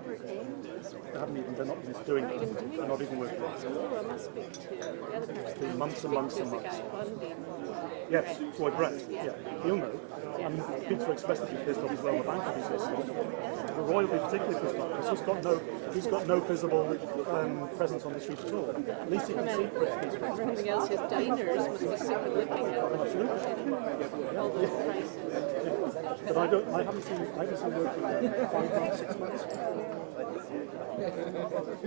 never came to this. They're not even doing it. They're not even working. Oh, I must speak to the other person. Months and months and months. The guy at London. Yes, Roy Brett. Yeah, he'll know. And Peter expects to be pissed off as well. The bank will be pissed off. But Roy will be particularly pissed off because he's got no visible presence on the street at all. At least he can see British people. Everything else, his diners must be sick of looking at all those prices. But I haven't seen working there 5 months, 6 months. I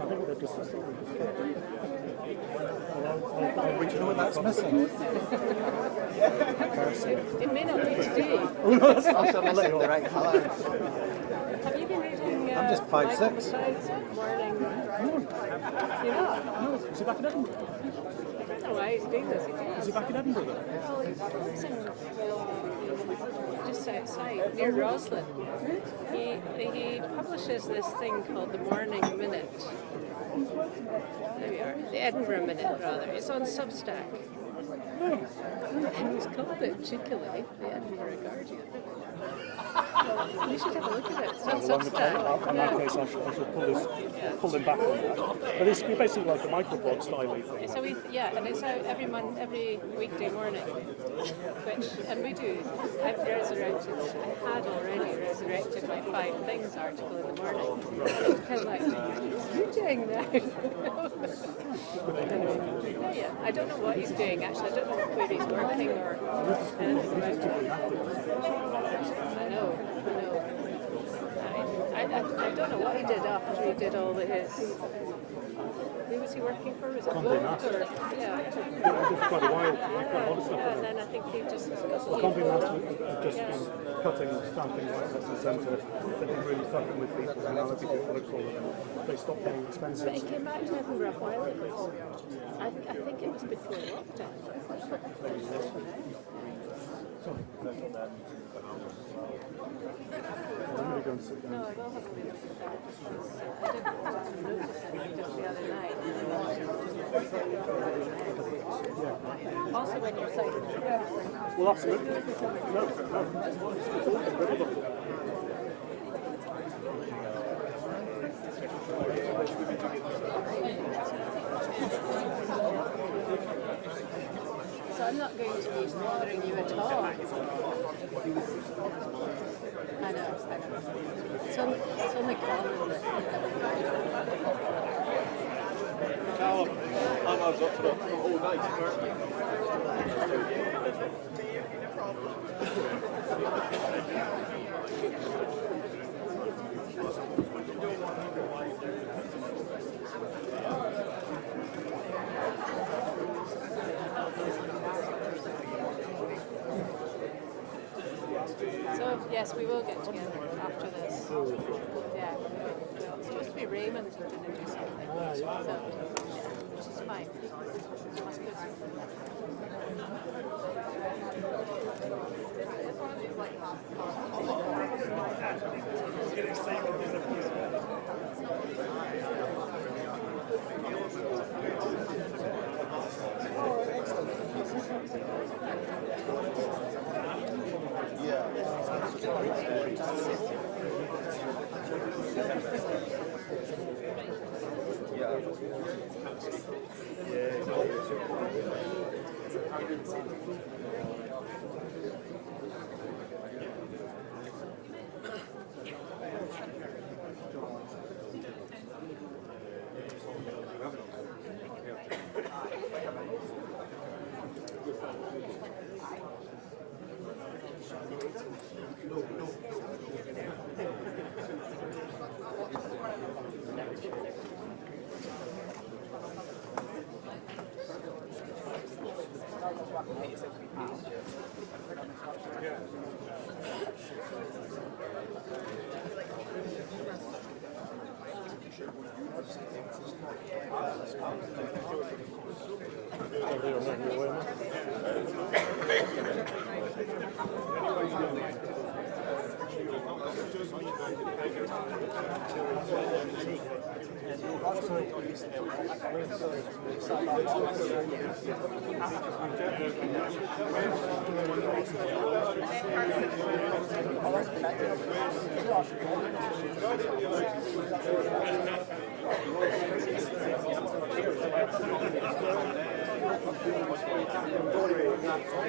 think they're just I'll reach out. That's missing. It may not be today. Oh no, that's Also missing the right colour. Have you been reading I'm just 5'6". Morning? Yeah. No, is he back in Edinburgh? I don't know why he's doing this. Is he back in Edinburgh then? Well, he lives in just outside, near Roslin. He publishes this thing called the Morning Minute. There we are, the Edinburgh Minute rather. It's on Substack. And he's called it cheekily the Edinburgh Guardian. You should have a look at it. It's on Substack. In that case, I should pull him back on that. But it's basically like a microblog style thing. So and it's out every weekday morning. And we do. I had already resurrected my 5 things article in the morning. It's kind of like, what are you doing now? Yeah. I don't know what he's doing actually. I don't know where he's working or anything about it. I know. I don't know what he did after he did all of his. Who was he working for? Was it Condé Vogue? Nast. Yeah. He did quite a while. Quite a lot of stuff. And then I think he just Condé Nast had just been cutting stamping right left and centre. They've been really fucking with people, and now people want to call them. They stopped paying expenses. But he came back to Edinburgh a while ago. I think it was before lockdown. I'm going to go and sit down. No, I will have a look at that. I didn't notice it just the other night. Also when you're cycling. Well, absolutely. No. So I'm not going to be bothering you at all. I know. It's only common that. Callum, I'm up for the whole night. So yes, we will get together after this. Yeah. It's supposed to be Raymond who's going to do something. So, which is fine. That's good.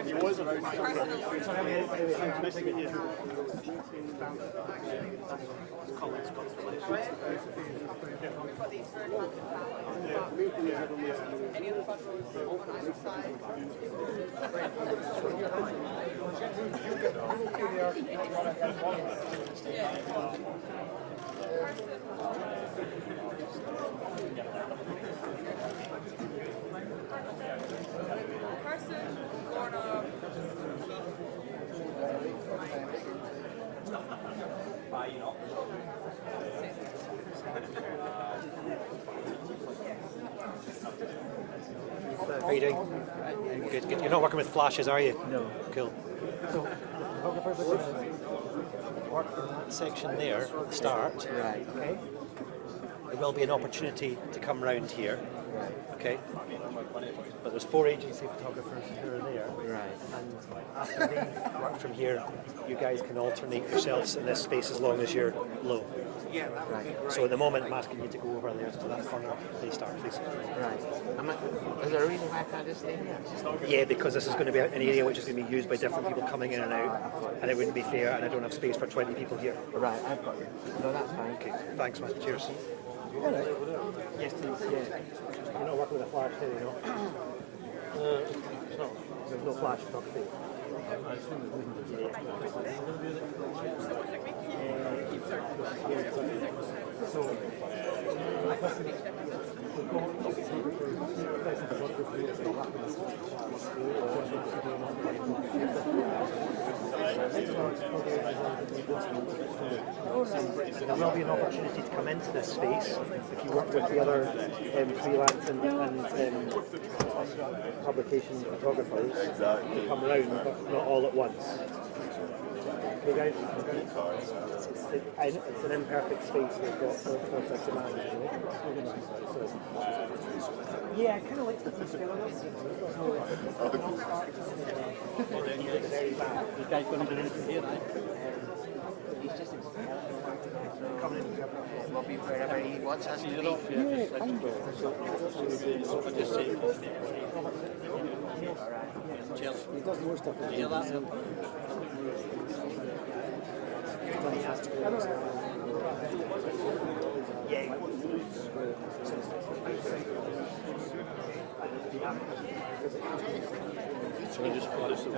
He was around. Nice to meet you. How are you doing? Good, good. You're not working with flashes, are you? No. Cool. So, work in that section there at the start. Right. Okay. There will be an opportunity to come round here. Okay. But there's 4 agency photographers who are there. Right. And after they work from here, you guys can alternate yourselves in this space as long as you're low. Right. So at the moment, I'm asking you to go over there to that corner. They start facing. Right. Is there a reason why I can't just stay here? Yeah, because this is going to be an area which is going to be used by different people coming in and out, and it wouldn't be fair, and I don't have space for 20 people here. Right, I've got you. No, that's fine. Okay, thanks, man. Cheers. Yes, please. Yeah. You're not working with a flash, do you know? No. There's no flash photography. So, there will be an opportunity to come into this space if you work with the other freelance and publication photographers. To come around, but not all at once. Okay, guys? It's an imperfect space we've got for demand. Yeah, I kind of like the scale of this. You guys going to do anything here, right? He's just we'll be wherever he wants us to be. Yeah, kind of. He does more stuff. Can I just put this away?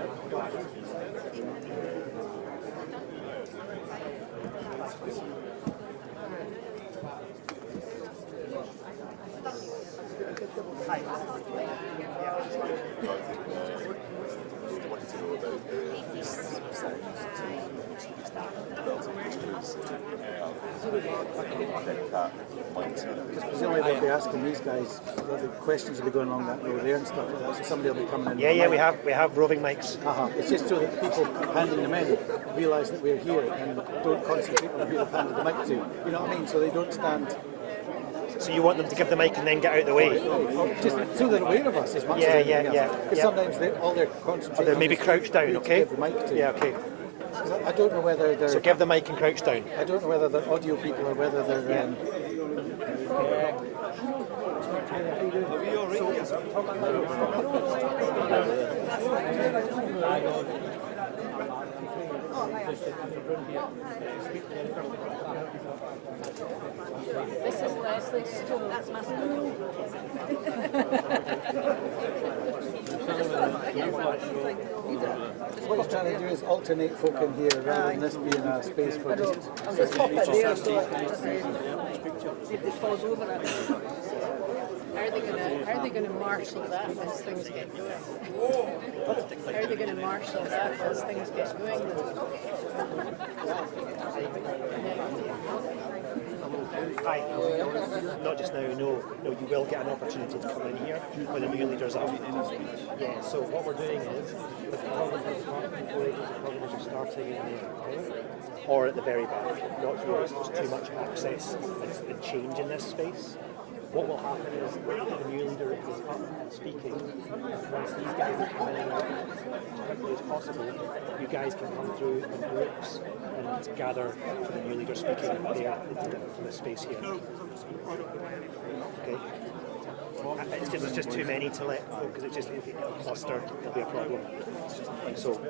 Presumably they'll be asking these guys, the questions will be going along that road there and stuff like that, so somebody will be coming in. Yeah, we have roving mics. It's just so that people handing them in realise that we're here and don't concentrate on who they've handed the mic to. You know what I mean? So they don't stand. So you want them to give the mic and then get out of the way? Just so they're aware of us as much as anything else. Because sometimes all they're concentrating Or maybe crouch down, okay? Give the mic to. Yeah, okay. I don't know whether they're. So give the mic and crouch down. I don't know whether they're audio people or whether they're. This is Leslie's stool. That's my stool. What he's trying to do is alternate folk in here rather than this being a space for just. I'm just pop it there so if it falls over it. How are they going to marshal that as things get going? How are they going to marshal that as things get going? Hi. Not just now, no, you will get an opportunity to come in here when the new leaders are. Yeah, so what we're doing is, the photographers are starting in there, okay? Or at the very back, not here, there's too much access and change in this space. What will happen is the new leader is up and speaking. Once these guys are coming in as quickly as possible, you guys can come through in groups and gather for the new leader speaking there into the space here. Okay. there's just too many to let folk, because it'll cluster, it'll be a problem. So,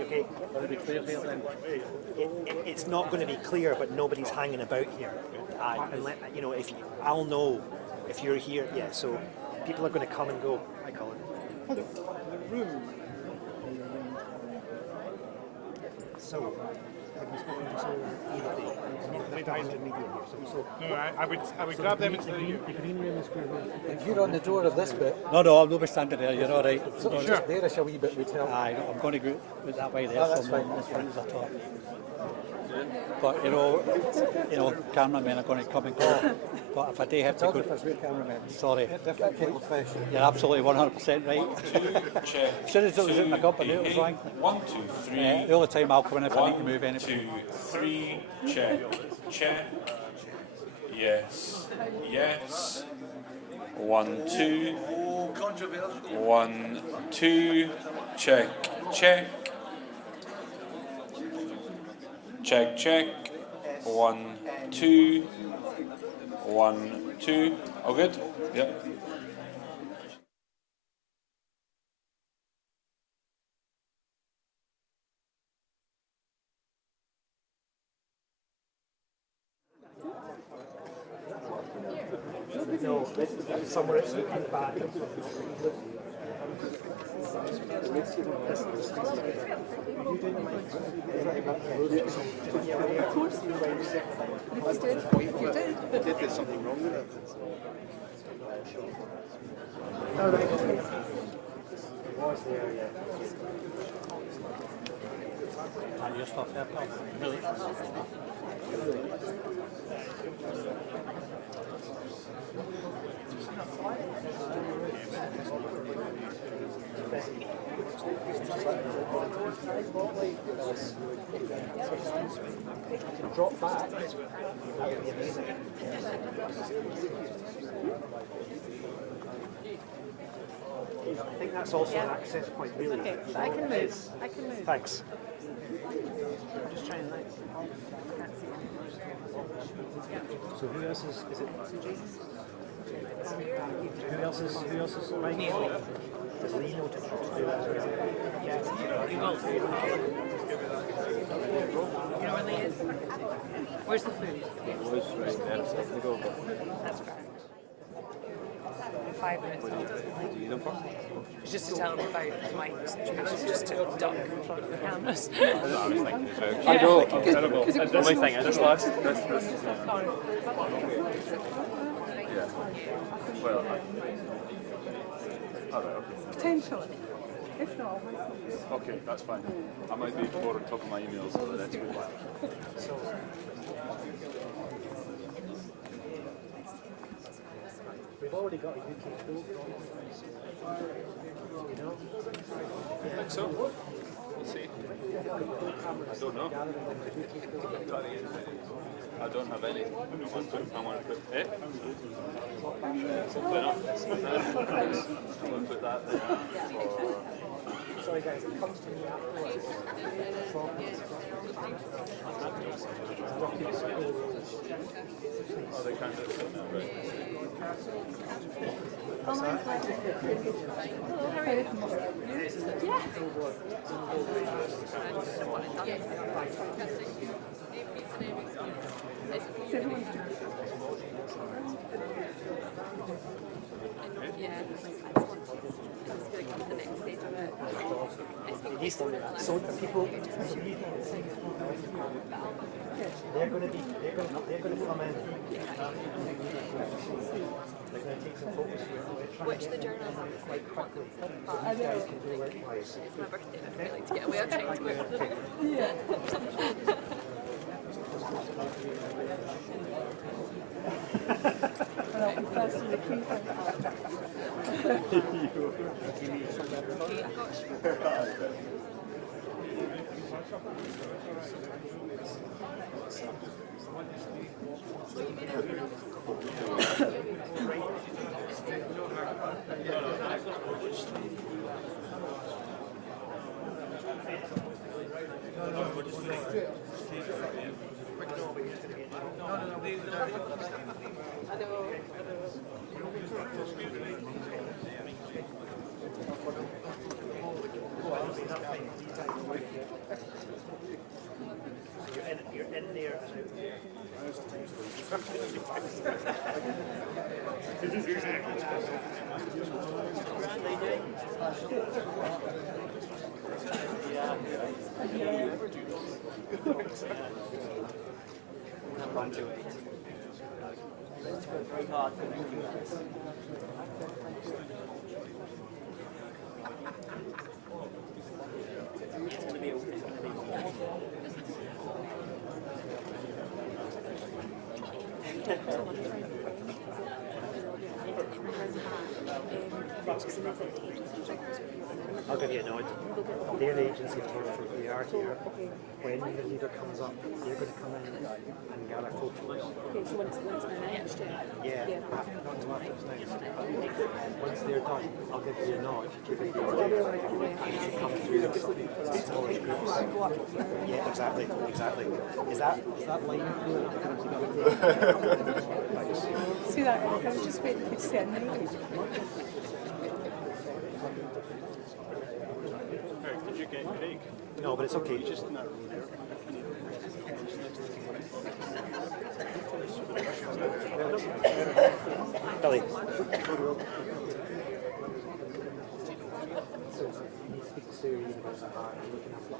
okay. It's not going to be clear, but nobody's hanging about here. And I'll know if you're here. Yeah, so people are going to come and go. Hi, Colin. So, have you spoken to either of No, I would grab them into the room. If you're on the door of this bit, No, I'm not standing there, you're all right. so just there-ish a wee bit would help. Aye, I'm going to go out that way there, Oh, that's so fine. as front as I talk. But cameramen are going to come and go. But if I do have to go, Photographers, we're cameramen. sorry, Different kettle of fish. you're absolutely 100% right. Check. As soon as it was in my cup, I knew it was wrong. 1, 2, 3. The only time I'll come in if I need to move 1, anything. 2, 3. Check. Check. Yes. Yes. 1, 2. 1, 2. Check. Check. Check. Check. 1, 2. 1, 2. All good? Yep. No, somewhere in the back. There's something wrong with it. Was there, yeah. And your stuff there, pal. Drop back. That would be amazing. I think that's also an access point, really. Okay, so I can move. I can move. Thanks. Just trying to like. So who else is it? Who else is right? Does Lee know to do that as well? You will. You know where Lee is? Where's the food? That's correct. 5 minutes. It's just to tell them about my situation, just to duck in front of the cameras. I know, I'm terrible. And the only thing is, this last. Yeah. Well, alright, okay. Potentially. If not, Okay, that's fine. I might be more on top of my emails for the next week. We've already got a UK school. You know? I think so. We'll see. I don't know. I don't have any. I want to put it. Fair enough. I'm going to put that there for... Sorry guys, it comes to me afterwards. Oh, they can't do it now, right? Hello, how are you? So people, they're going to come in. They're going to take some focus here. Which the journals have quite quickly. You guys can do likewise. It's my birthday, I feel like to get away on time to it. I'll give you a nod. They're the agency photographers. We are here. When your leader comes up, they're going to come in and gather photos. Okay, so when it's announced, Yeah, not until after it's announced. Once they're done, I'll give you a nod. Give it and you should come through with some smaller groups. Yeah, exactly. Is that line clear? See that? I was just waiting to send me. Did you get Craig? No, but it's okay. Just Billy. Speak to University looking after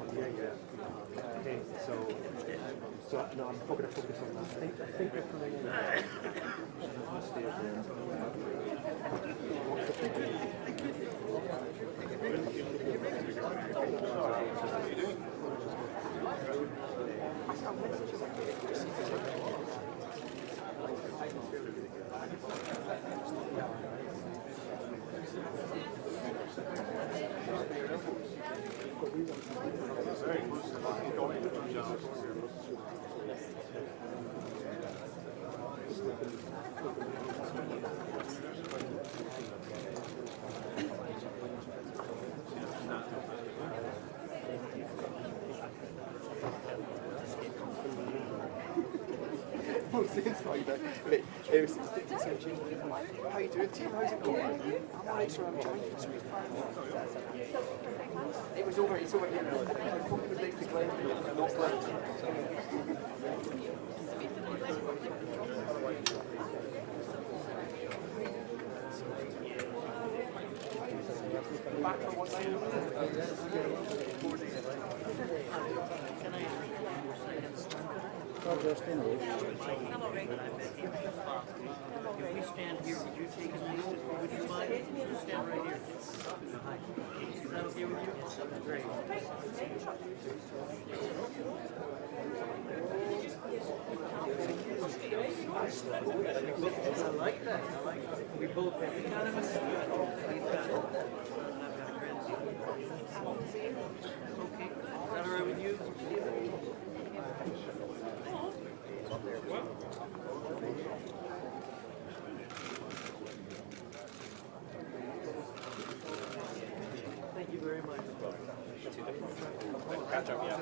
okay, so no, I'm not going to focus on that. I think we're coming in. How you doing, team? How's it going? I'm alright, so I'm joined for Street It's over here. I hope you make the Glen, not Glen. Back for one second. If we stand here, would you take a seat? Would you mind? You stand right here. Is that okay with you? Great. I like that. We both have unanimous. Okay. Is that all right with you? Thank you very much. Catch up, yeah.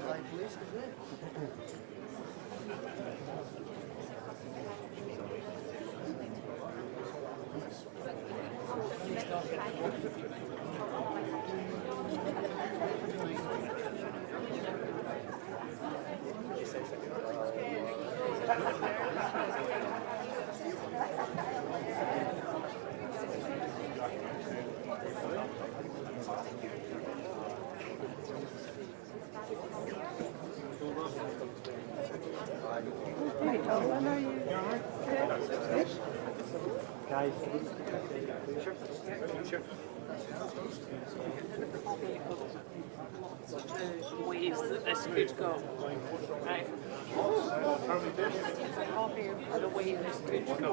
Guys. The ways that this could go. Right. It's a copy of the way this could go.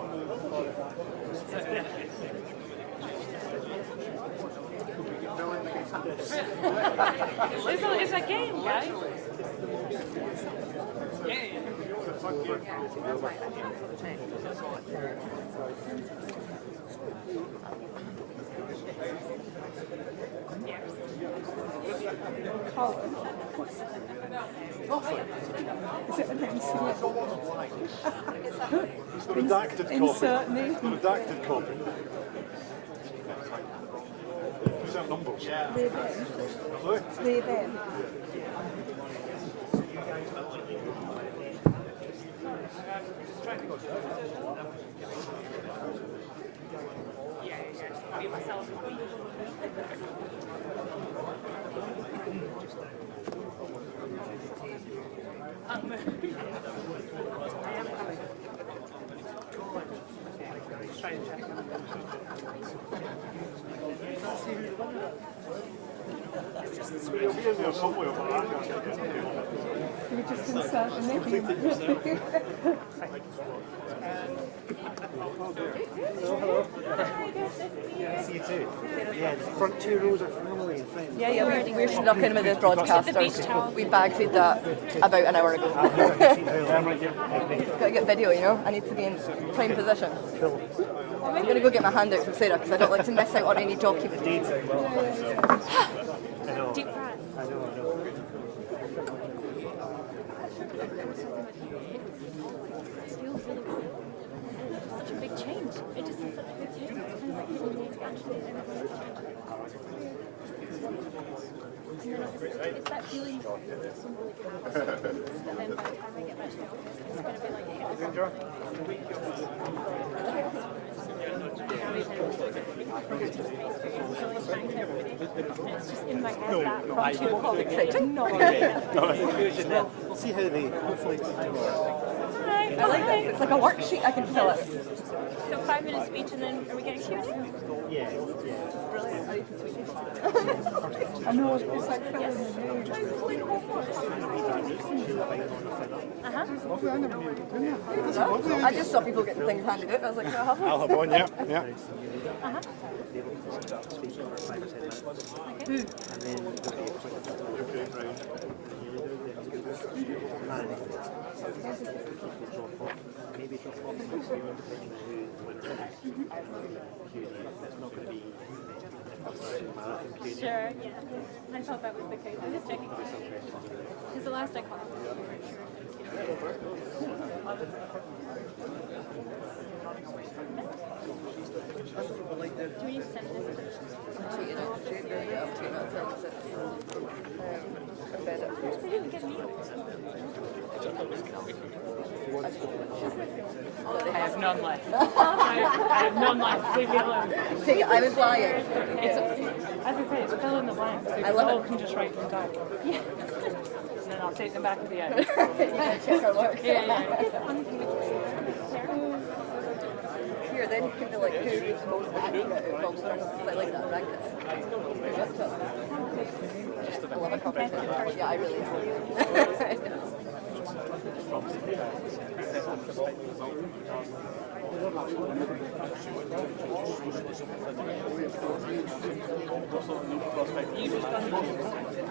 It's a game, guys. Yeah. Colin. Is it an NC? It's the redacted copy. Insert me. The redacted copy. These are numbers. They then. They then. We're just going to start making them. See you too. Yeah, the front two rows are family and friends. Yeah, we're snuck in with the broadcasters. We bag-feed that about an hour ago. Gotta get video, you know? I need to be in prime position. I'm gonna go get my hand out from Sarah because I don't like to miss out on any document. Deep fry. I know. Such a big change. It just is such a big change. It's kind of like hitting me actually and everything's changing. And then it's that feeling of some really good habits. But then by the time I get back to the office, it's going to be like hitting the ground. It's just in my head that from 2 o'clock. It's not We'll see how they hopefully. I like this. It's like a worksheet I can fill out. So 5-minute speech and then are we getting Q&A? Yeah. I know, it's like filling the name. I just saw people getting things handed out and I was like, I'll have one. I'll have one, yeah. Maybe drop off next year, depending on who it's not going to be marathon Q&A. Sure, yeah. I thought that was the case. I'm just checking. Because the last I called, we weren't sure if it was do we send this to we didn't get me. I have none left. I have none left. Leave me alone. I was lying. It's, as I say, it's fill in the blanks. So I love all it. can just write them down. Yeah. And then I'll take them back at the end. Check our work. Yeah. Here, then you can be like, who is most accurate at Forbes and Ash? I like that, rank this. I love a copy. Yeah, I really do.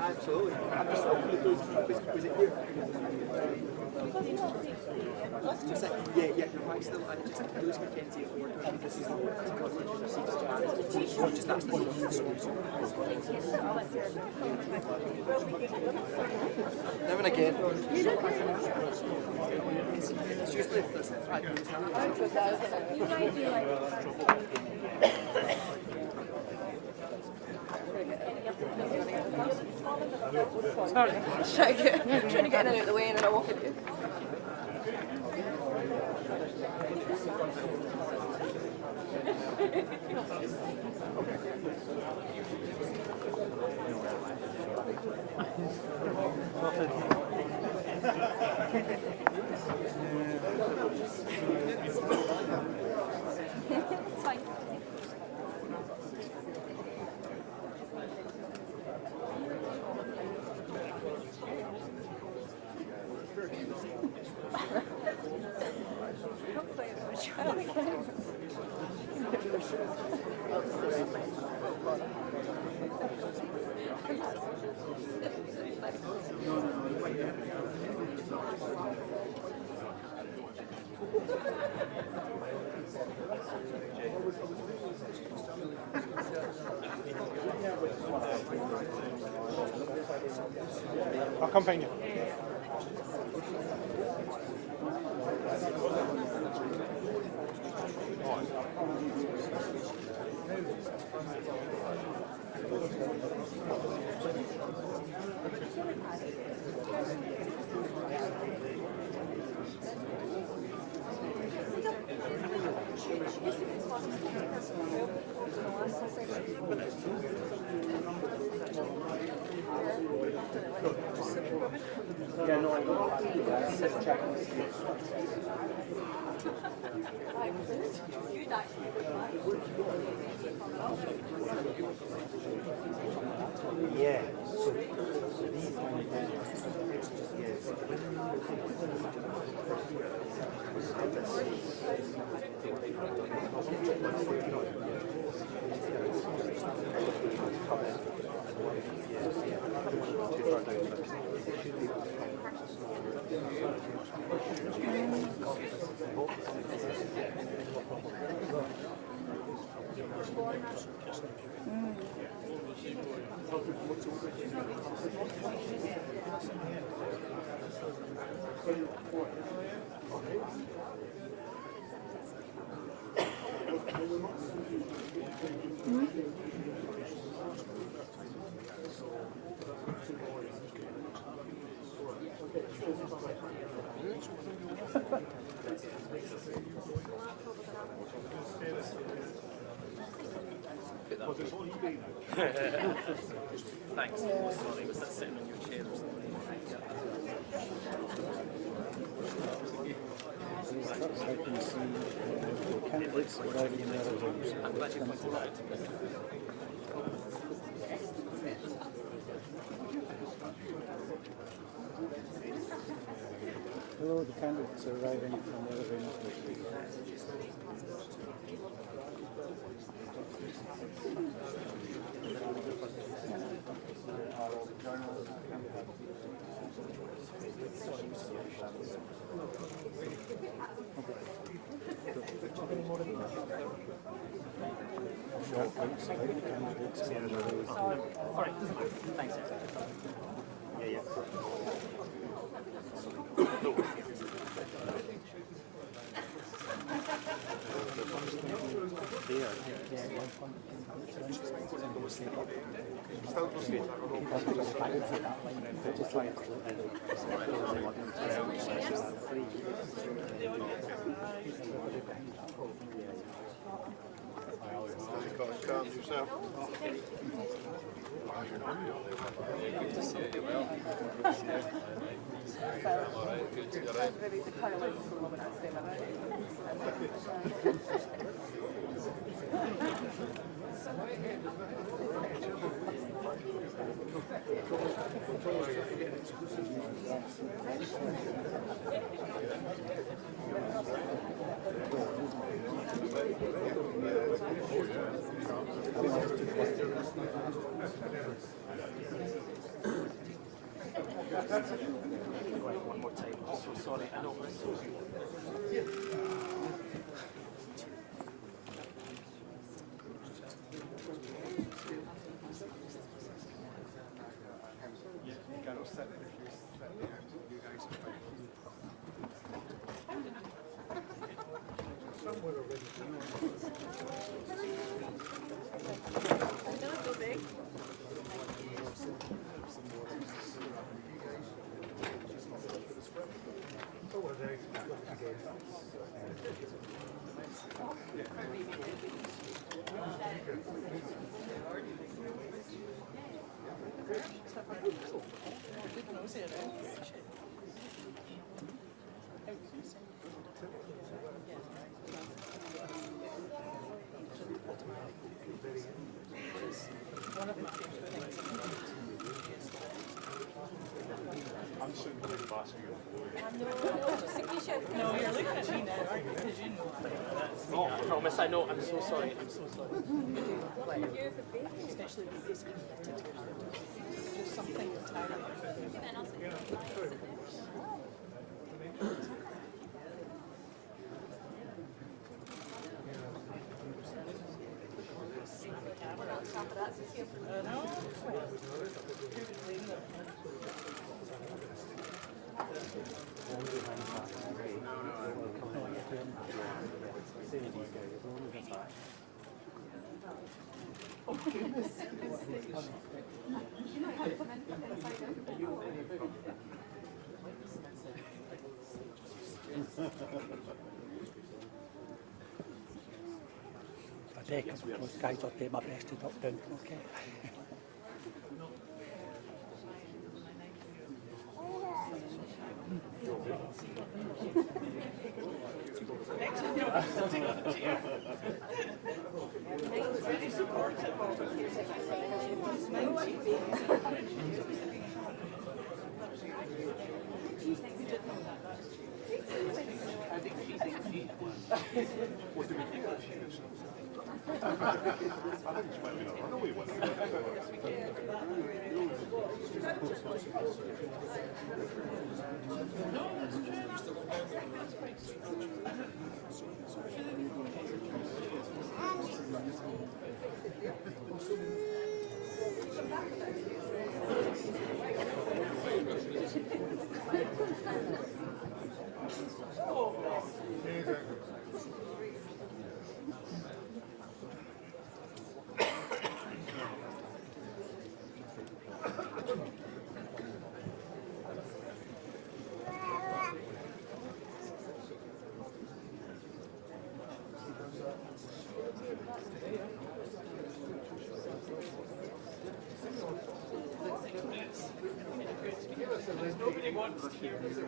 Absolutely. I'm just hoping it goes. Was it here? Yeah. No, I still, I just Lewis McKenzie at Ward. This is the one that's just that's the one. Now and again. It's usually if there's right. You might be like. Sorry. Trying to get in and out of the way and then I walk into it. It's fine. I'll come find you. Yeah, no, I'm going to sit check. Yeah. So Thanks. Sorry, was that sitting on your chair or something? I'm glad you pointed that out to me. Hello, the candidates are arriving from the other end. All right. Thanks. yeah. Yourself. Good to see you. Well, good to see you. I'm all right. Good. You're right. One more time. I'm so sorry. I know. No, you're looking at me now, aren't you? Because you know. Oh, I promise. I know. I'm so sorry. I'm so sorry. Especially when it's committed. Just something entirely. Those guys, I'll take my best to duck down, okay? Nobody wants to hear music.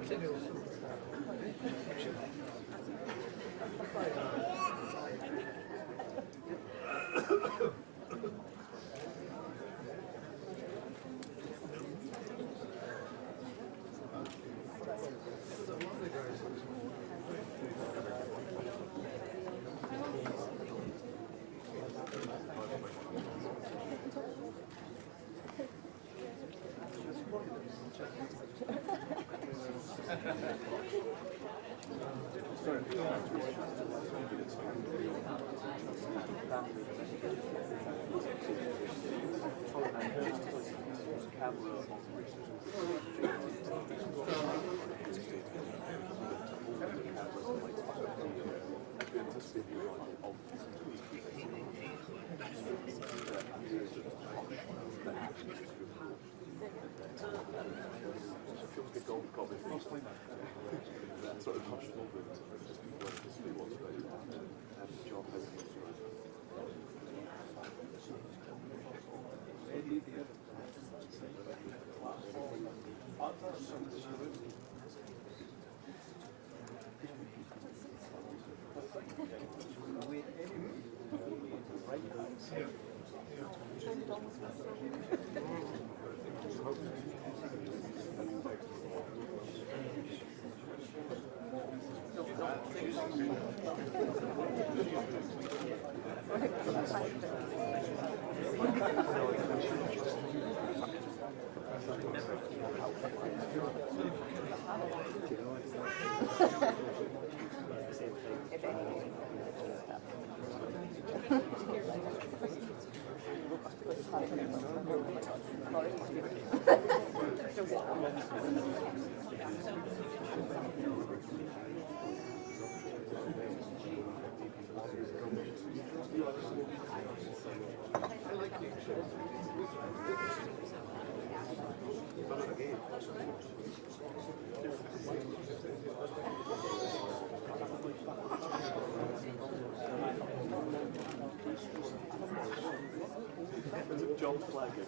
John Flagger.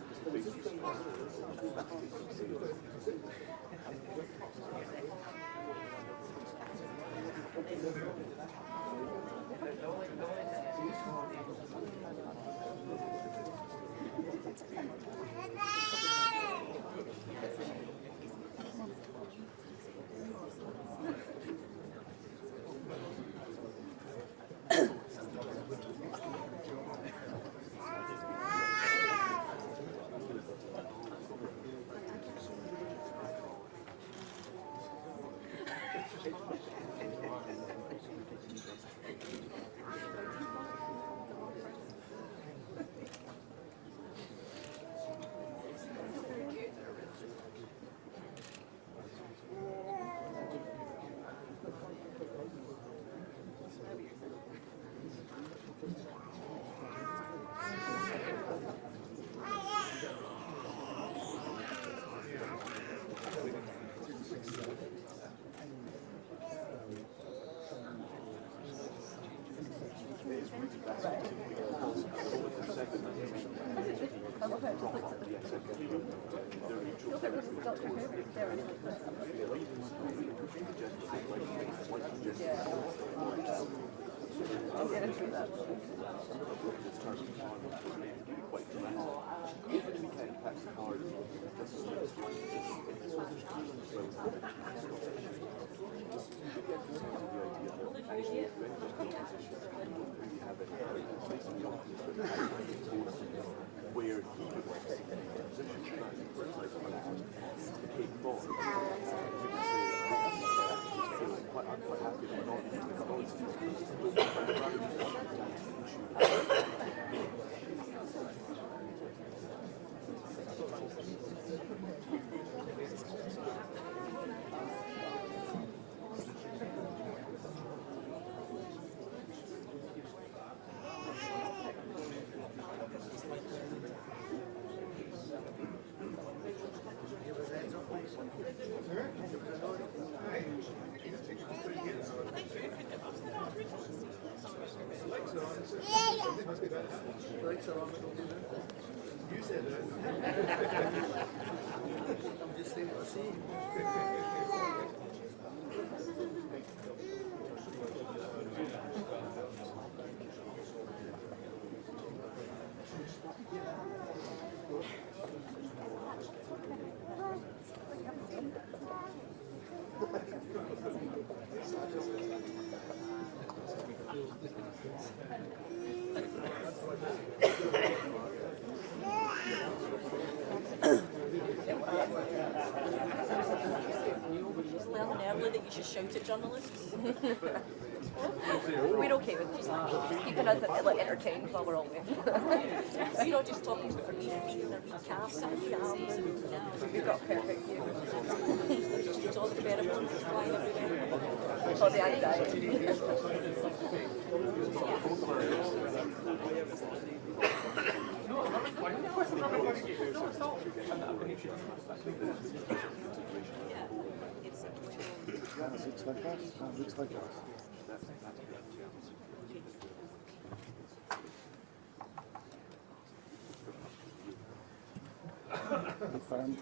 That you should shout at journalists. We're okay with this. Keeping us like entertained while we're all there. You're not just talking about our wee feet and our wee calves and our wee arms. We've got perfect views. Just all the pheromones flying everywhere. Oh, the anxiety. Looks like us. Looks like us. Confirmed.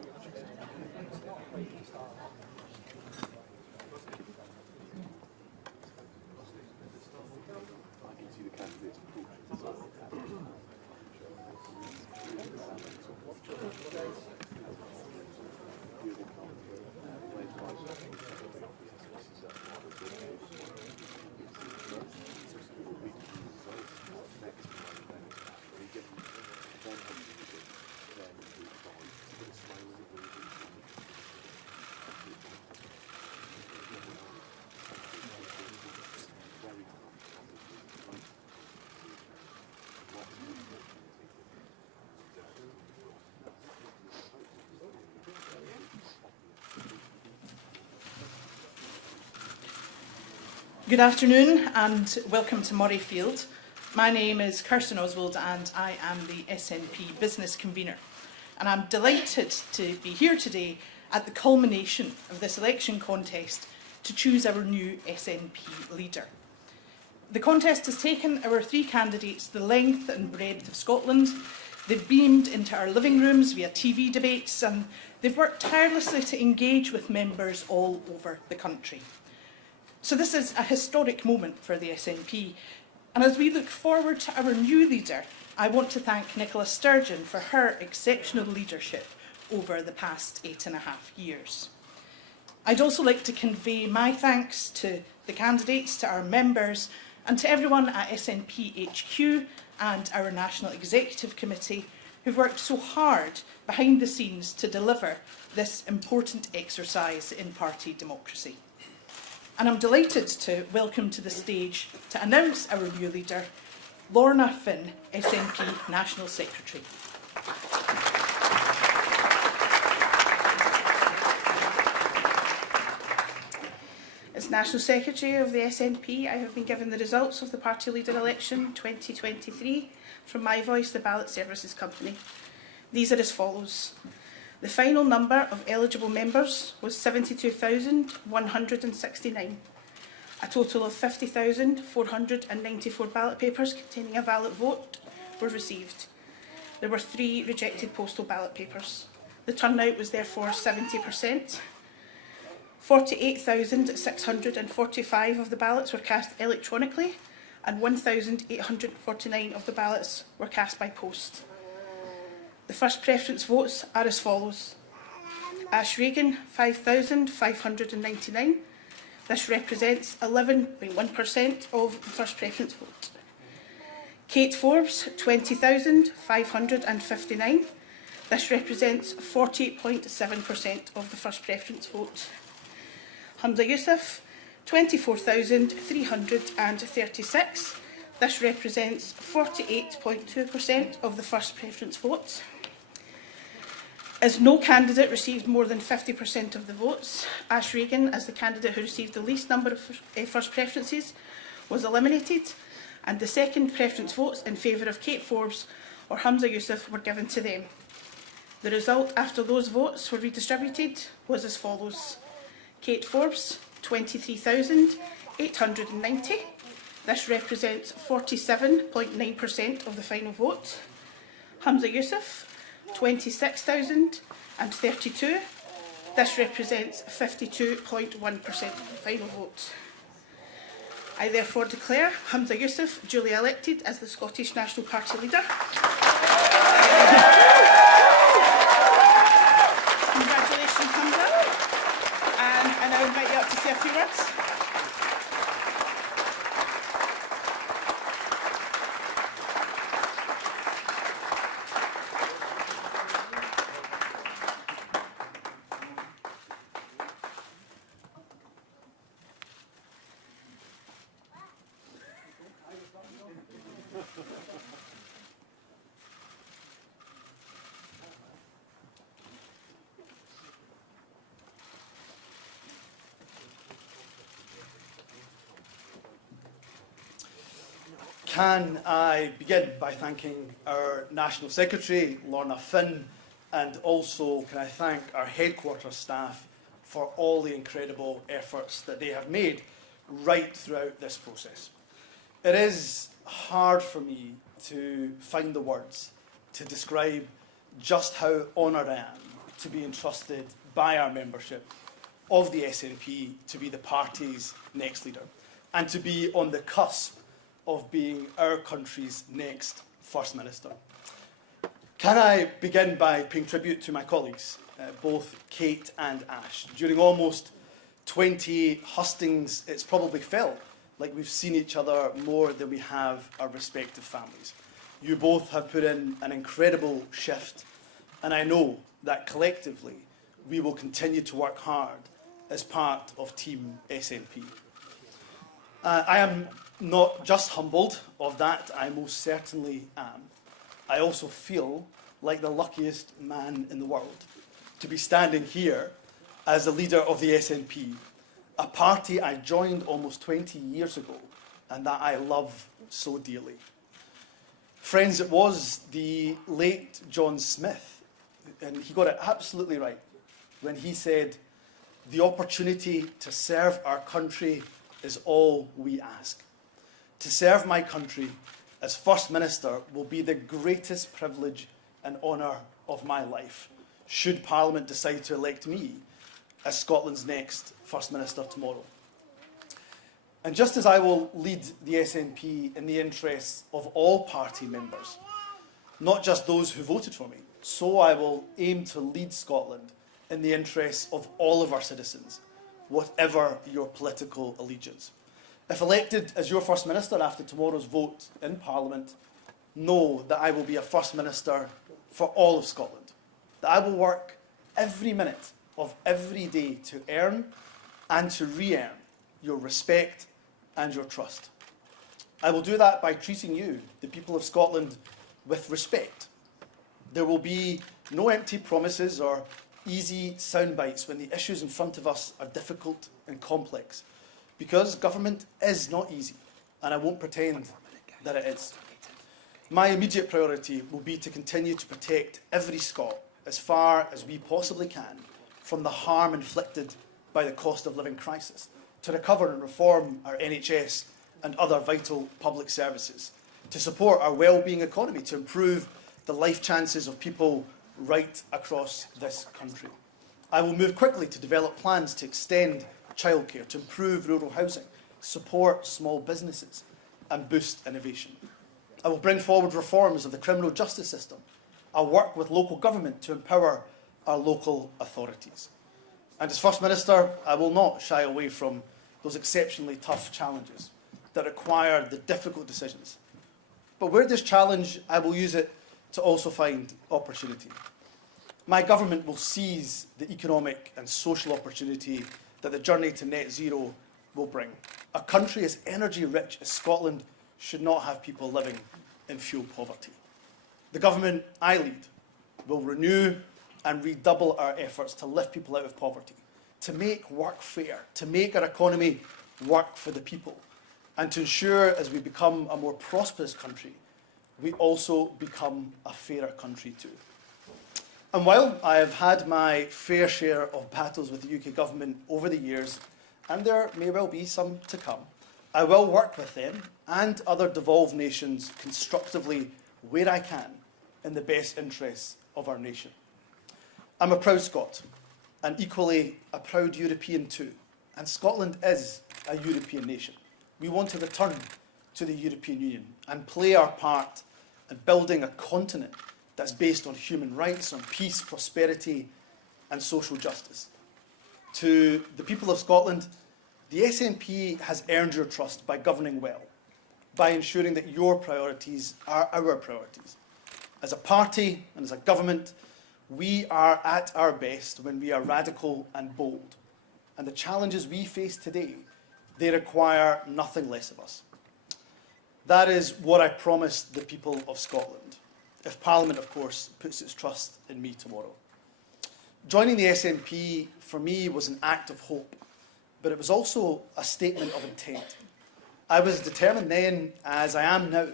Good afternoon and welcome to Murrayfield. My name is Kirsten Oswald and I am the SNP Business Convener. And I'm delighted to be here today at the culmination of this election contest to choose our new SNP leader. The contest has taken our three candidates the length and breadth of Scotland. They've beamed into our living rooms via TV debates and they've worked tirelessly to engage with members all over the country. So this is a historic moment for the SNP. And as we look forward to our new leader, I want to thank Nicola Sturgeon for her exceptional leadership over the past 8.5 years. I'd also like to convey my thanks to the candidates, to our members, and to everyone at SNP HQ and our National Executive Committee who've worked so hard behind the scenes to deliver this important exercise in party democracy. And I'm delighted to welcome to the stage to announce our new leader, Lorna Finn, SNP National Secretary. As National Secretary of the SNP, I have been given the results of the party leader election 2023 from My Voice, the Ballot Services Company. These are as follows. The final number of eligible members was 72,169. A total of 50,494 ballot papers containing a valid vote were received. There were 3 rejected postal ballot papers. The turnout was therefore 70%. 48,645 of the ballots were cast electronically and 1,849 of the ballots were cast by post. The first preference votes are as follows. Ash Regan, 5,599. This represents 11.1% of the first preference vote. Kate Forbes, 20,559. This represents 48.7% of the first preference vote. Humza Yousaf, 24,336. This represents 48.2% of the first preference vote. As no candidate received more than 50% of the votes, Ash Regan, as the candidate who received the least number of first preferences, was eliminated, and the second preference votes in favour of Kate Forbes or Humza Yousaf were given to them. The result after those votes were redistributed was as follows. Kate Forbes, 23,890. This represents 47.9% of the final vote. Humza Yousaf, 26,032. This represents 52.1% of the final vote. I therefore declare Humza Yousaf duly elected as the Scottish National Party leader. Congratulations, Humza. And I now invite you up to say a few words. Can I begin by thanking our National Secretary, Lorna Finn, and also can I thank our headquarters staff for all the incredible efforts that they have made right throughout this process. It is hard for me to find the words to describe just how honoured I am to be entrusted by our membership of the SNP to be the party's next leader and to be on the cusp of being our country's next First Minister. Can I begin by paying tribute to my colleagues, both Kate and Ash. During almost 20 hustings, it's probably felt like we've seen each other more than we have our respective families. You both have put in an incredible shift, and I know that collectively we will continue to work hard as part of Team SNP. I am not just humbled of that, I most certainly am. I also feel like the luckiest man in the world to be standing here as the leader of the SNP, a party I joined almost 20 years ago and that I love so dearly. Friends, it was the late John Smith, and he got it absolutely right when he said, "The opportunity to serve our country is all we ask. To serve my country as First Minister will be the greatest privilege and honour of my life, should Parliament decide to elect me as Scotland's next First Minister tomorrow." And just as I will lead the SNP in the interests of all party members, not just those who voted for me, so I will aim to lead Scotland in the interests of all of our citizens, whatever your political allegiance. If elected as your First Minister after tomorrow's vote in Parliament, know that I will be a First Minister for all of Scotland, that I will work every minute of every day to earn and to re-earn your respect and your trust. I will do that by treating you, the people of Scotland, with respect. There will be no empty promises or easy sound bites when the issues in front of us are difficult and complex, because government is not easy, and I won't pretend that it is. My immediate priority will be to continue to protect every Scot as far as we possibly can from the harm inflicted by the cost of living crisis, to recover and reform our NHS and other vital public services, to support our well-being economy, to improve the life chances of people right across this country. I will move quickly to develop plans to extend childcare, to improve rural housing, support small businesses, and boost innovation. I will bring forward reforms of the criminal justice system. I'll work with local government to empower our local authorities. And as First Minister, I will not shy away from those exceptionally tough challenges that require the difficult decisions. But where there's challenge, I will use it to also find opportunity. My government will seize the economic and social opportunity that the journey to net zero will bring. A country as energy rich as Scotland should not have people living in fuel poverty. The government I lead will renew and redouble our efforts to lift people out of poverty, to make work fair, to make our economy work for the people, and to ensure as we become a more prosperous country, we also become a fairer country too. And while I have had my fair share of battles with the UK government over the years, and there may well be some to come, I will work with them and other devolved nations constructively where I can in the best interests of our nation. I'm a proud Scot, and equally a proud European too. And Scotland is a European nation. We want to return to the European Union and play our part in building a continent that's based on human rights, on peace, prosperity, and social justice. To the people of Scotland, the SNP has earned your trust by governing well, by ensuring that your priorities are our priorities. As a party and as a government, we are at our best when we are radical and bold. And the challenges we face today, they require nothing less of us. That is what I promised the people of Scotland, if Parliament, of course, puts its trust in me tomorrow. Joining the SNP, for me, was an act of hope, but it was also a statement of intent. I was determined then, as I am now,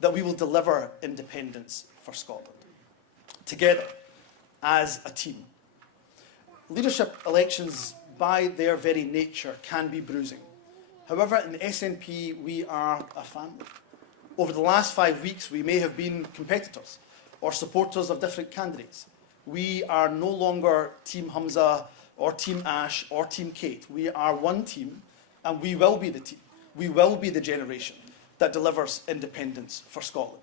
that we will deliver independence for Scotland, together, as a team. Leadership elections, by their very nature, can be bruising. However, in the SNP, we are a family. Over the last 5 weeks, we may have been competitors or supporters of different candidates. We are no longer Team Humza or Team Ash or Team Kate. We are one team, and we will be the team. We will be the generation that delivers independence for Scotland.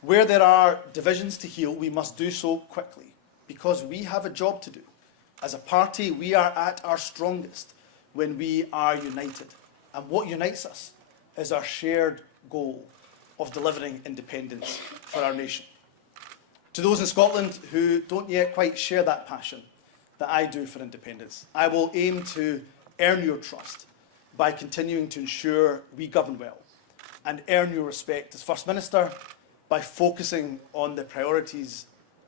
Where there are divisions to heal, we must do so quickly, because we have a job to do. As a party, we are at our strongest when we are united. And what unites us is our shared goal of delivering independence for our nation. To those in Scotland who don't yet quite share that passion that I do for independence, I will aim to earn your trust by continuing to ensure we govern well, and earn your respect as First Minister by focusing on the priorities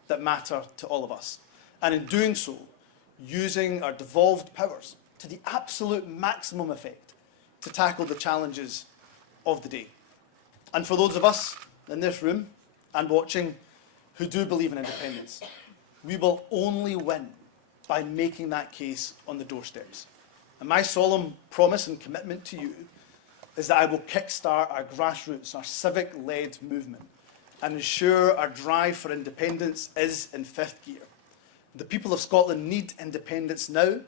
that matter to all of us. And in doing so, using our devolved powers to the absolute maximum effect to tackle the challenges of the day. And for those of us in this room and watching who do believe in independence, we will only win by making that case on the doorsteps. And my solemn promise and commitment to you is that I will kickstart our grassroots, our civic-led movement, and ensure our drive for independence is in fifth gear. The people of Scotland need independence now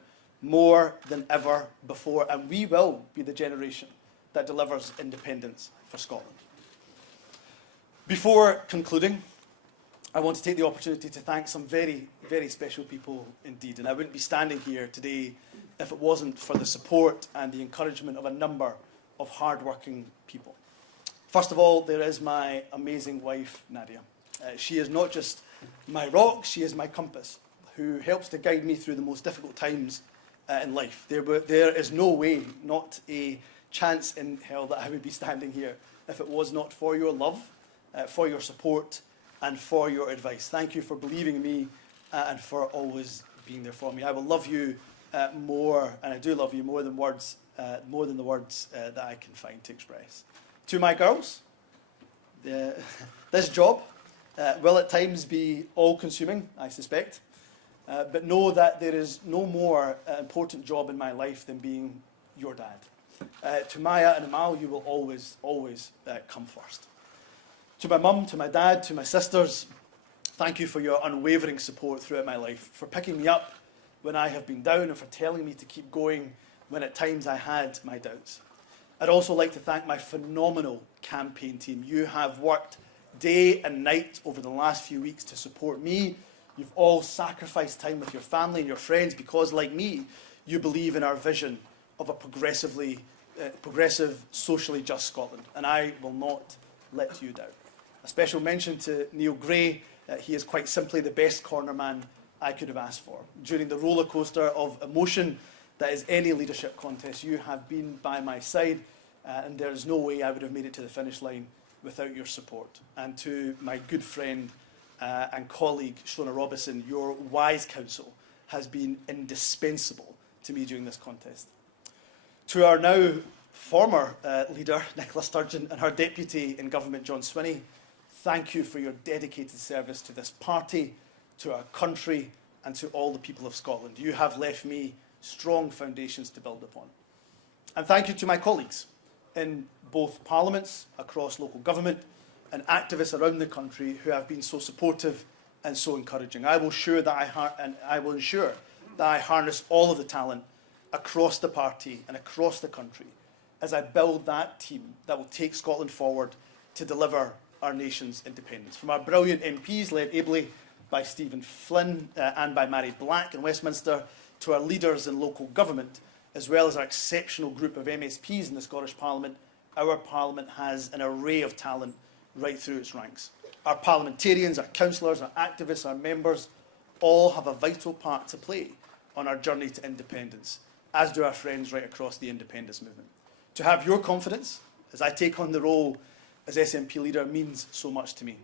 more than ever before, and we will be the generation that delivers independence for Scotland. Before concluding, I want to take the opportunity to thank some very, very special people indeed, and I wouldn't be standing here today if it wasn't for the support and the encouragement of a number of hard-working people. First of all, there is my amazing wife, Nadia. She is not just my rock, she is my compass, who helps to guide me through the most difficult times in life. There is no way, not a chance in hell, that I would be standing here if it was not for your love, for your support, and for your advice. Thank you for believing in me and for always being there for me. I will love you more, and I do love you more than words, more than the words that I can find to express. To my girls, this job will at times be all-consuming, I suspect, but know that there is no more important job in my life than being your dad. To Maya and Amal, you will always, always come first. To my mum, to my dad, to my sisters, thank you for your unwavering support throughout my life, for picking me up when I have been down and for telling me to keep going when at times I had my doubts. I'd also like to thank my phenomenal campaign team. You have worked day and night over the last few weeks to support me. You've all sacrificed time with your family and your friends because, like me, you believe in our vision of a progressive, socially just Scotland, and I will not let you down. A special mention to Neil Gray. He is quite simply the best cornerman I could have asked for. During the roller coaster of emotion that is any leadership contest, you have been by my side, and there is no way I would have made it to the finish line without your support. And to my good friend and colleague, Shona Robison, your wise counsel has been indispensable to me during this contest. To our now former leader, Nicola Sturgeon, and her deputy in government, John Swinney, thank you for your dedicated service to this party, to our country, and to all the people of Scotland. You have left me strong foundations to build upon. And thank you to my colleagues in both parliaments, across local government, and activists around the country who have been so supportive and so encouraging. I will ensure that I harness all of the talent across the party and across the country as I build that team that will take Scotland forward to deliver our nation's independence. From our brilliant MPs, led ably by Stephen Flynn and by Mary Black in Westminster, to our leaders in local government, as well as our exceptional group of MSPs in the Scottish Parliament, our Parliament has an array of talent right through its ranks. Our parliamentarians, our councillors, our activists, our members, all have a vital part to play on our journey to independence, as do our friends right across the independence movement. To have your confidence as I take on the role as SNP leader means so much to me.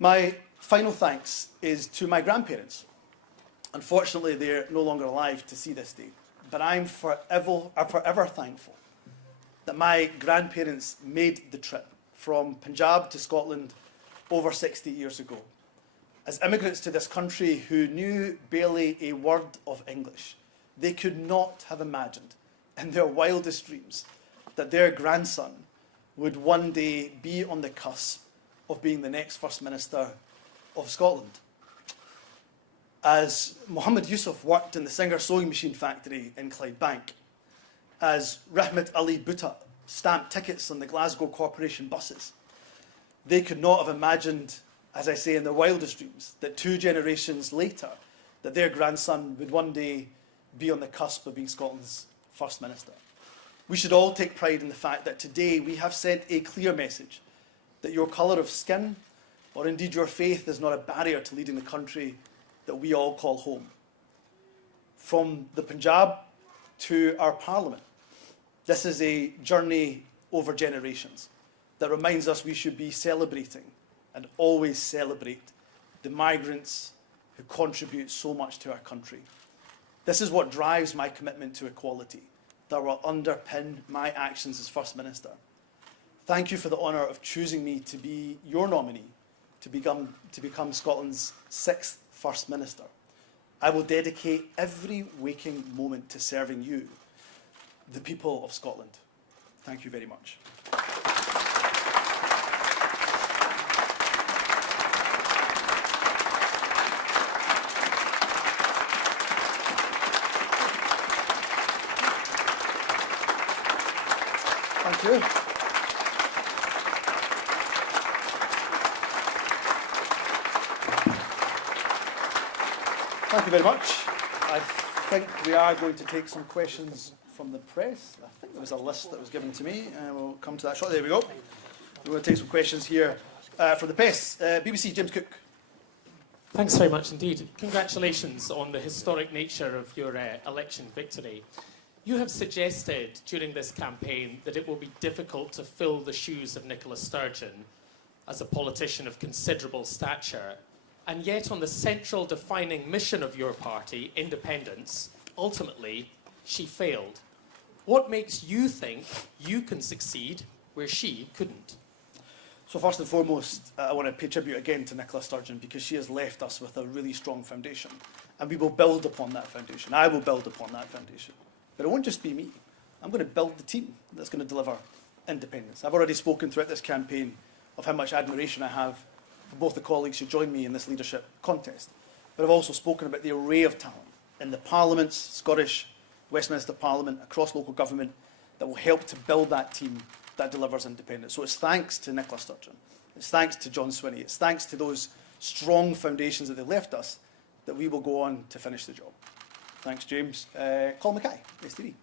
My final thanks is to my grandparents. Unfortunately, they're no longer alive to see this day, but I'm forever thankful that my grandparents made the trip from Punjab to Scotland over 60 years ago. As immigrants to this country who knew barely a word of English, they could not have imagined in their wildest dreams that their grandson would one day be on the cusp of being the next First Minister of Scotland. As Humza Yousaf worked in the Singer sewing machine factory in Clydebank, as Rahmat Ali Bhutta stamped tickets on the Glasgow Corporation buses, they could not have imagined, as I say, in their wildest dreams, that 2 generations later, that their grandson would one day be on the cusp of being Scotland's First Minister. We should all take pride in the fact that today we have sent a clear message that your colour of skin, or indeed your faith, is not a barrier to leading the country that we all call home. From the Punjab to our Parliament, this is a journey over generations that reminds us we should be celebrating and always celebrate the migrants who contribute so much to our country. This is what drives my commitment to equality, that will underpin my actions as First Minister. Thank you for the honour of choosing me to be your nominee to become Scotland's 6th First Minister. I will dedicate every waking moment to serving you, the people of Scotland. Thank you very much. Thank you. Thank you very much. I think we are going to take some questions from the press. I think there was a list that was given to me, and we'll come to that shortly. There we go. We're going to take some questions here from the press. BBC, James Cook. Thanks very much indeed. Congratulations on the historic nature of your election victory. You have suggested during this campaign that it will be difficult to fill the shoes of Nicola Sturgeon as a politician of considerable stature, and yet on the central defining mission of your party, independence, ultimately, she failed. What makes you think you can succeed where she couldn't? So first and foremost, I want to pay tribute again to Nicola Sturgeon because she has left us with a really strong foundation, and we will build upon that foundation. I will build upon that foundation. But it won't just be me. I'm going to build the team that's going to deliver independence. I've already spoken throughout this campaign of how much admiration I have for both the colleagues who joined me in this leadership contest. But I've also spoken about the array of talent in the parliaments, Scottish, Westminster Parliament, across local government, that will help to build that team that delivers independence. So it's thanks to Nicola Sturgeon, it's thanks to John Swinney, it's thanks to those strong foundations that they left us that we will go on to finish the job. Thanks, James. Colin Mackay, STV.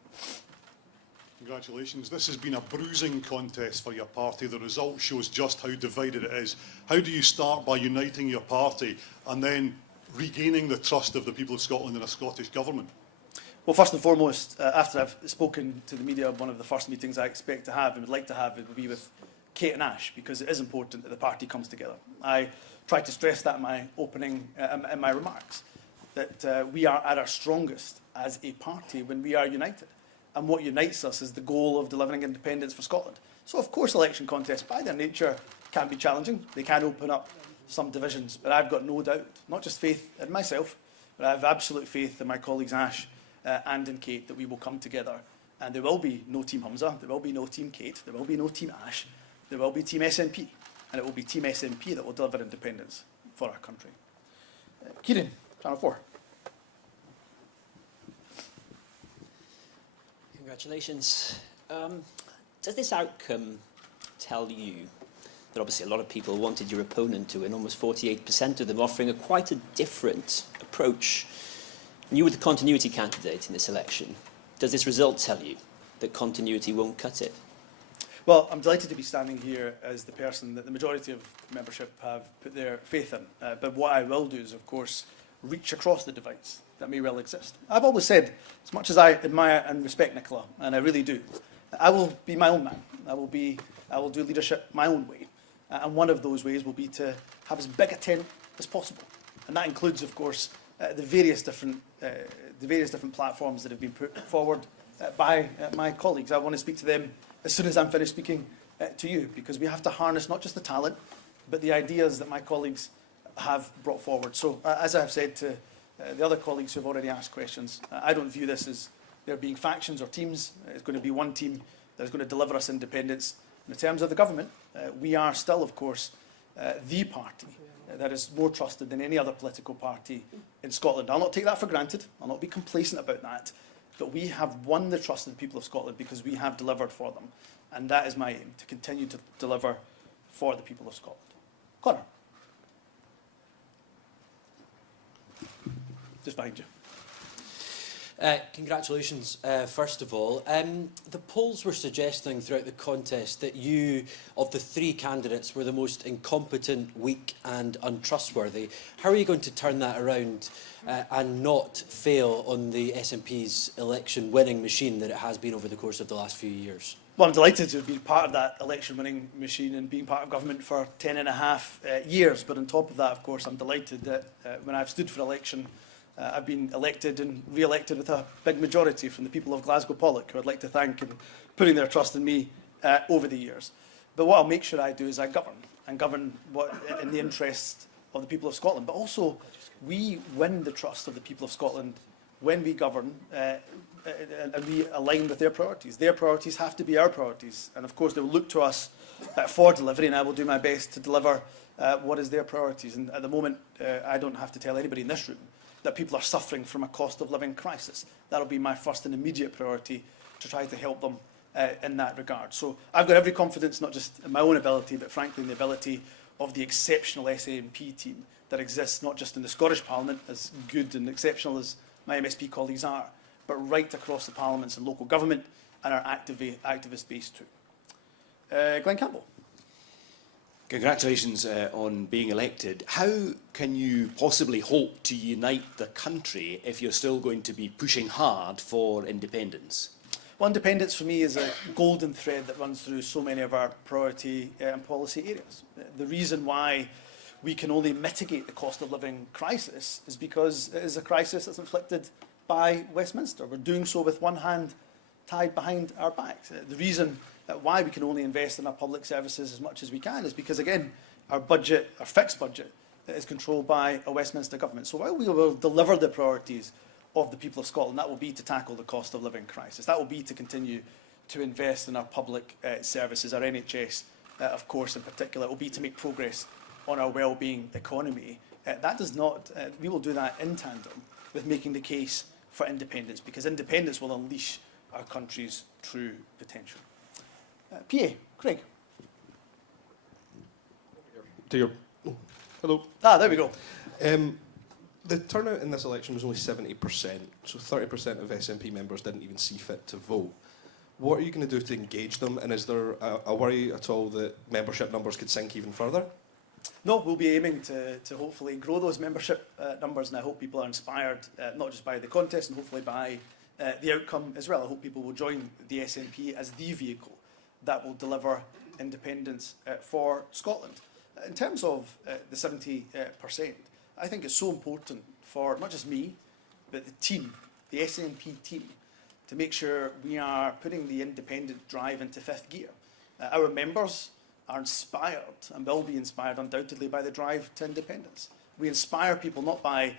Congratulations. This has been a bruising contest for your party. The result shows just how divided it is. How do you start by uniting your party and then regaining the trust of the people of Scotland and a Scottish government? Well, first and foremost, after I've spoken to the media, one of the first meetings I expect to have and would like to have it will be with Kate and Ash, because it is important that the party comes together. I tried to stress that in my opening, in my remarks, that we are at our strongest as a party when we are united. And what unites us is the goal of delivering independence for Scotland. So, of course, election contests, by their nature, can be challenging. They can open up some divisions. But I've got no doubt, not just faith in myself, but I have absolute faith in my colleagues Ash and in Kate that we will come together. And there will be no Team Humza, there will be no Team Kate, there will be no Team Ash, there will be Team SNP. And it will be Team SNP that will deliver independence for our country. Kieran, Channel 4. Congratulations. Does this outcome tell you that obviously a lot of people wanted your opponent to win, almost 48% of them offering a quite a different approach? And you were the continuity candidate in this election. Does this result tell you that continuity won't cut it? Well, I'm delighted to be standing here as the person that the majority of membership have put their faith in. But what I will do is, of course, reach across the divides that may well exist. I've always said, as much as I admire and respect Nicola, and I really do, I will be my own man. I will do leadership my own way. And one of those ways will be to have as big a tent as possible. And that includes, of course, the various different platforms that have been put forward by my colleagues. I want to speak to them as soon as I'm finished speaking to you, because we have to harness not just the talent, but the ideas that my colleagues have brought forward. So, as I've said to the other colleagues who have already asked questions, I don't view this as there being factions or teams. It's going to be one team that is going to deliver us independence. In terms of the government, we are still, of course, the party that is more trusted than any other political party in Scotland. I'll not take that for granted. I'll not be complacent about that. But we have won the trust of the people of Scotland because we have delivered for them. And that is my aim, to continue to deliver for the people of Scotland. Conor. Just behind you. Congratulations, first of all. The polls were suggesting throughout the contest that you, of the three candidates, were the most incompetent, weak and untrustworthy. How are you going to turn that around and not fail on the SNP's election-winning machine that it has been over the course of the last few years? Well, I'm delighted to have been part of that election-winning machine and being part of government for 10.5 years. But on top of that, of course, I'm delighted that when I've stood for election, I've been elected and re-elected with a big majority from the people of Glasgow Pollock, who I'd like to thank in putting their trust in me over the years. But what I'll make sure I do is I govern what, in the interest of the people of Scotland. But also, we win the trust of the people of Scotland when we govern and we align with their priorities. Their priorities have to be our priorities. And of course, they will look to us for delivery, and I will do my best to deliver what is their priorities. And at the moment, I don't have to tell anybody in this room that people are suffering from a cost of living crisis. That'll be my first and immediate priority, to try to help them in that regard. So I've got every confidence, not just in my own ability, but frankly in the ability of the exceptional SNP team that exists not just in the Scottish Parliament, as good and exceptional as my MSP colleagues are, but right across the parliaments and local government and our activist base too. Glenn Campbell. Congratulations on being elected. How can you possibly hope to unite the country if you're still going to be pushing hard for independence? Well, independence for me is a golden thread that runs through so many of our priority and policy areas. The reason why we can only mitigate the cost of living crisis is because it is a crisis that's inflicted by Westminster. We're doing so with one hand tied behind our backs. The reason why we can only invest in our public services as much as we can is because, again, our budget, our fixed budget, is controlled by a Westminster government. So while we will deliver the priorities of the people of Scotland, that will be to tackle the cost of living crisis. That will be to continue to invest in our public services, our NHS, of course, in particular. It will be to make progress on our well-being economy. That does not, we will do that in tandem with making the case for independence, because independence will unleash our country's true potential. PA, Craig. Hello. Ah, there we go. The turnout in this election was only 70%, so 30% of SNP members didn't even see fit to vote. What are you going to do to engage them, and is there a worry at all that membership numbers could sink even further? No, we'll be aiming to hopefully grow those membership numbers, and I hope people are inspired, not just by the contest, and hopefully by the outcome as well. I hope people will join the SNP as the vehicle that will deliver independence for Scotland. In terms of the 70%, I think it's so important for not just me, but the team, the SNP team, to make sure we are putting the independent drive into fifth gear. Our members are inspired and will be inspired undoubtedly by the drive to independence. We inspire people not by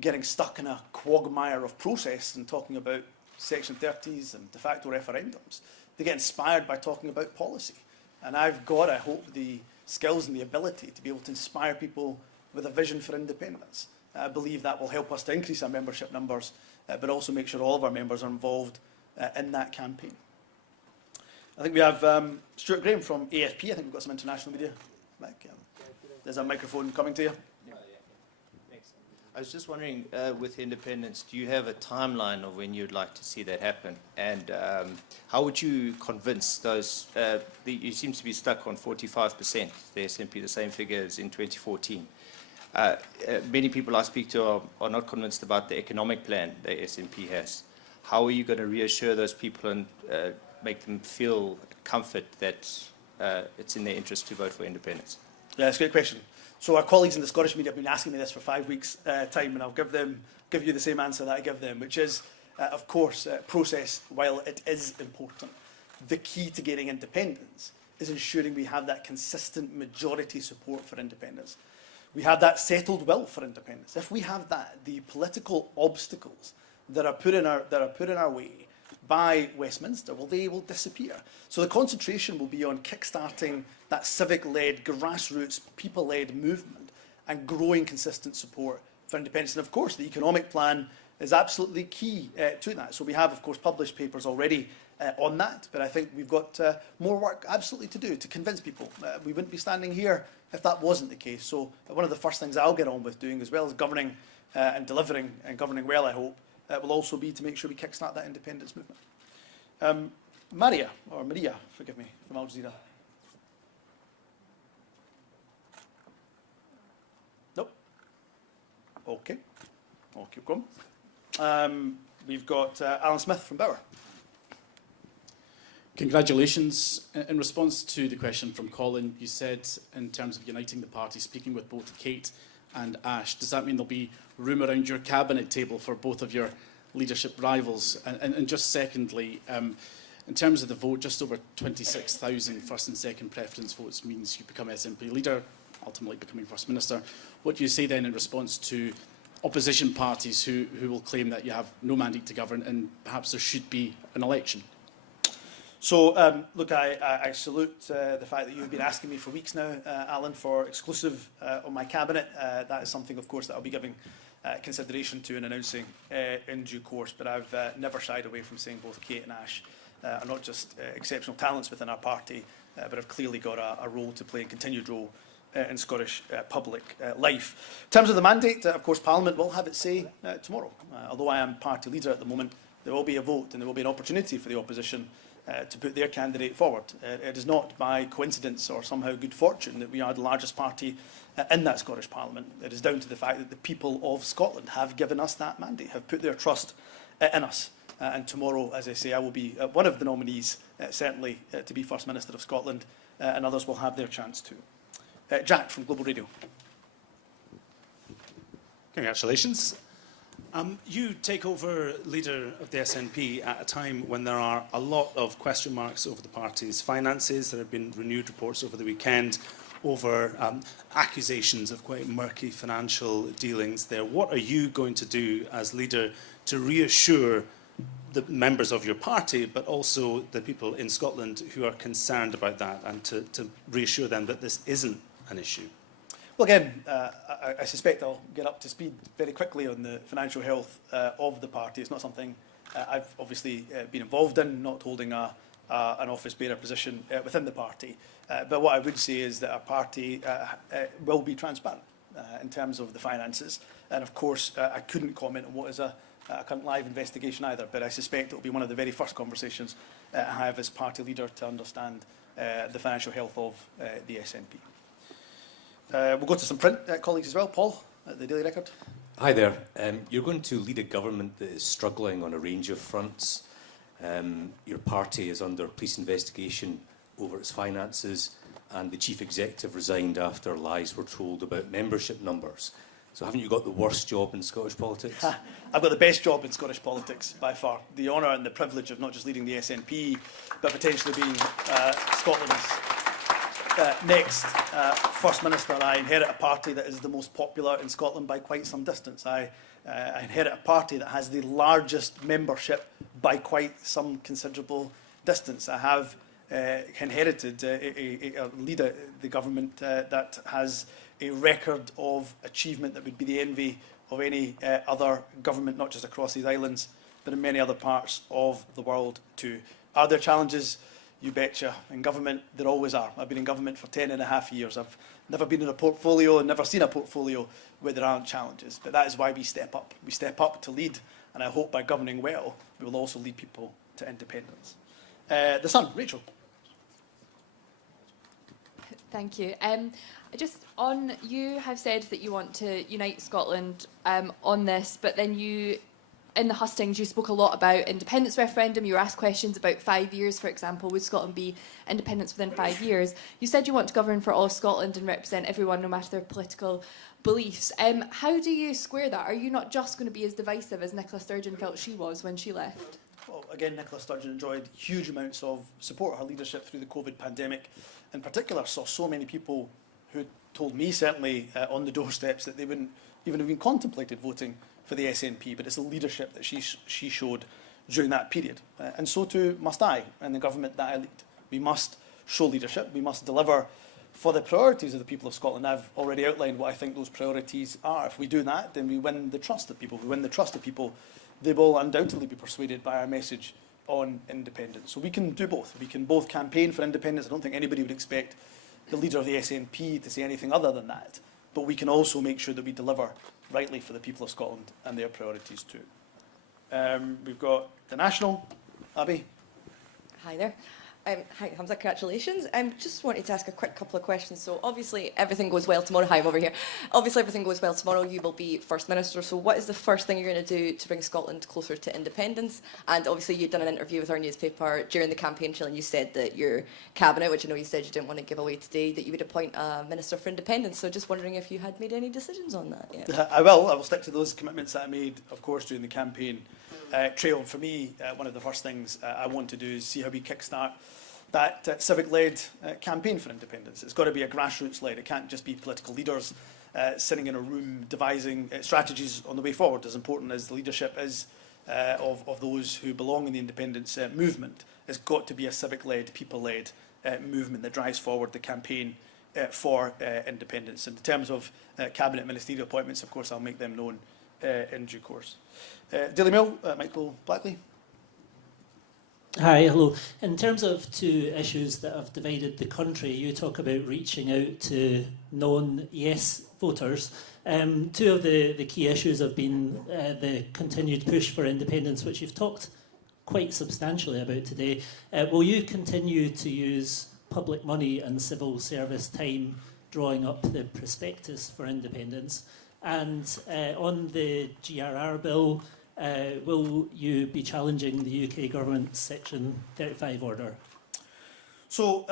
getting stuck in a quagmire of process and talking about Section 30s and de facto referendums. They get inspired by talking about policy. And I've got, I hope, the skills and the ability to be able to inspire people with a vision for independence. I believe that will help us to increase our membership numbers, but also make sure all of our members are involved in that campaign. I think we have Stuart Graham from AFP. I think we've got some international media back. There's a microphone coming to you. I was just wondering, with independence, do you have a timeline of when you'd like to see that happen? And how would you convince those, you seem to be stuck on 45%, the SNP, the same figure as in 2014. Many people I speak to are not convinced about the economic plan the SNP has. How are you going to reassure those people and make them feel comfort that it's in their interest to vote for independence? Yeah, it's a great question. So our colleagues in the Scottish media have been asking me this for 5 weeks' time, and I'll give you the same answer that I give them, which is, of course, process, while it is important. The key to gaining independence is ensuring we have that consistent majority support for independence. We have that settled will for independence. If we have that, the political obstacles that are put in our way by Westminster, well, they will disappear. So the concentration will be on kickstarting that civic-led, grassroots, people-led movement and growing consistent support for independence. And of course, the economic plan is absolutely key to that. So we have, of course, published papers already on that, but I think we've got more work absolutely to do to convince people. We wouldn't be standing here if that wasn't the case. So one of the first things I'll get on with doing, as well as governing and delivering and governing well, I hope, will also be to make sure we kickstart that independence movement. Maria, forgive me, from Al Jazeera. Nope. Okay. I'll keep going. We've got Alan Smith from Bauer. Congratulations. In response to the question from Colin, you said in terms of uniting the party, speaking with both Kate and Ash, does that mean there'll be room around your cabinet table for both of your leadership rivals? And just secondly, in terms of the vote, just over 26,000 first and second preference votes means you become SNP leader, ultimately becoming First Minister. What do you say then in response to opposition parties who will claim that you have no mandate to govern and perhaps there should be an election? So, look, I salute the fact that you've been asking me for weeks now, Alan, for exclusive on my cabinet. That is something, of course, that I'll be giving consideration to and announcing in due course. But I've never shied away from saying both Kate and Ash are not just exceptional talents within our party, but have clearly got a role to play, a continued role in Scottish public life. In terms of the mandate, of course, Parliament will have its say tomorrow. Although I am party leader at the moment, there will be a vote and there will be an opportunity for the opposition to put their candidate forward. It is not by coincidence or somehow good fortune that we are the largest party in that Scottish Parliament. It is down to the fact that the people of Scotland have given us that mandate, have put their trust in us. And tomorrow, as I say, I will be one of the nominees, certainly, to be First Minister of Scotland, and others will have their chance too. Jack from Global Radio. Congratulations. You take over leader of the SNP at a time when there are a lot of question marks over the party's finances. There have been renewed reports over the weekend over accusations of quite murky financial dealings there. What are you going to do as leader to reassure the members of your party, but also the people in Scotland who are concerned about that, and to reassure them that this isn't an issue? Well, again, I suspect I'll get up to speed very quickly on the financial health of the party. It's not something I've obviously been involved in, not holding an office bearer position within the party. But what I would say is that our party will be transparent in terms of the finances. And of course, I couldn't comment on what is a current live investigation either, but I suspect it will be one of the very first conversations I have as party leader to understand the financial health of the SNP. We'll go to some print colleagues as well. Paul, at the Daily Record. Hi there. You're going to lead a government that is struggling on a range of fronts. Your party is under police investigation over its finances, and the chief executive resigned after lies were told about membership numbers. So haven't you got the worst job in Scottish politics? I've got the best job in Scottish politics, by far. The honour and the privilege of not just leading the SNP, but potentially being Scotland's next First Minister. I inherit a party that is the most popular in Scotland by quite some distance. I inherit a party that has the largest membership by quite some considerable distance. I have inherited a leader, the government, that has a record of achievement that would be the envy of any other government, not just across these islands, but in many other parts of the world too. Are there challenges? You betcha. In government, there always are. I've been in government for 10.5 years. I've never been in a portfolio and never seen a portfolio where there aren't challenges. But that is why we step up. We step up to lead, and I hope by governing well, we will also lead people to independence. The Sun, Rachel. Thank you. Just on, you have said that you want to unite Scotland on this, but then you, in the hustings, you spoke a lot about independence referendum. You were asked questions about 5 years, for example. Would Scotland be independence within 5 years? You said you want to govern for all of Scotland and represent everyone, no matter their political beliefs. How do you square that? Are you not just going to be as divisive as Nicola Sturgeon felt she was when she left? Well, again, Nicola Sturgeon enjoyed huge amounts of support. Her leadership through the COVID pandemic, in particular, saw so many people who told me, certainly, on the doorsteps that they wouldn't even have been contemplated voting for the SNP, but it's the leadership that she showed during that period. And so too must I and the government that I lead. We must show leadership. We must deliver for the priorities of the people of Scotland. I've already outlined what I think those priorities are. If we do that, then we win the trust of people. If we win the trust of people, they will undoubtedly be persuaded by our message on independence. So we can do both. We can both campaign for independence. I don't think anybody would expect the leader of the SNP to say anything other than that. But we can also make sure that we deliver rightly for the people of Scotland and their priorities too. We've got the National. Abby. Hi there. Hi, Humza, congratulations. Just wanted to ask a quick couple of questions. So obviously everything goes well tomorrow. Hi, I'm over here. Obviously everything goes well tomorrow. You will be First Minister. So what is the first thing you're going to do to bring Scotland closer to independence? And obviously you'd done an interview with our newspaper during the campaign trail, and you said that your cabinet, which I know you said you didn't want to give away today, that you would appoint a Minister for Independence. So just wondering if you had made any decisions on that yet. I will stick to those commitments that I made, of course, during the campaign trail. For me, one of the first things I want to do is see how we kickstart that civic-led campaign for independence. It's got to be a grassroots-led. It can't just be political leaders sitting in a room devising strategies on the way forward. As important as the leadership is of those who belong in the independence movement, it's got to be a civic-led, people-led movement that drives forward the campaign for independence. And in terms of cabinet ministerial appointments, of course, I'll make them known in due course. Daily Mail, Michael Blackley. Hi, hello. In terms of two issues that have divided the country, you talk about reaching out to non-yes voters. Two of the key issues have been the continued push for independence, which you've talked quite substantially about today. Will you continue to use public money and civil service time drawing up the prospectus for independence? And on the GRR bill, will you be challenging the UK government's Section 35 order? So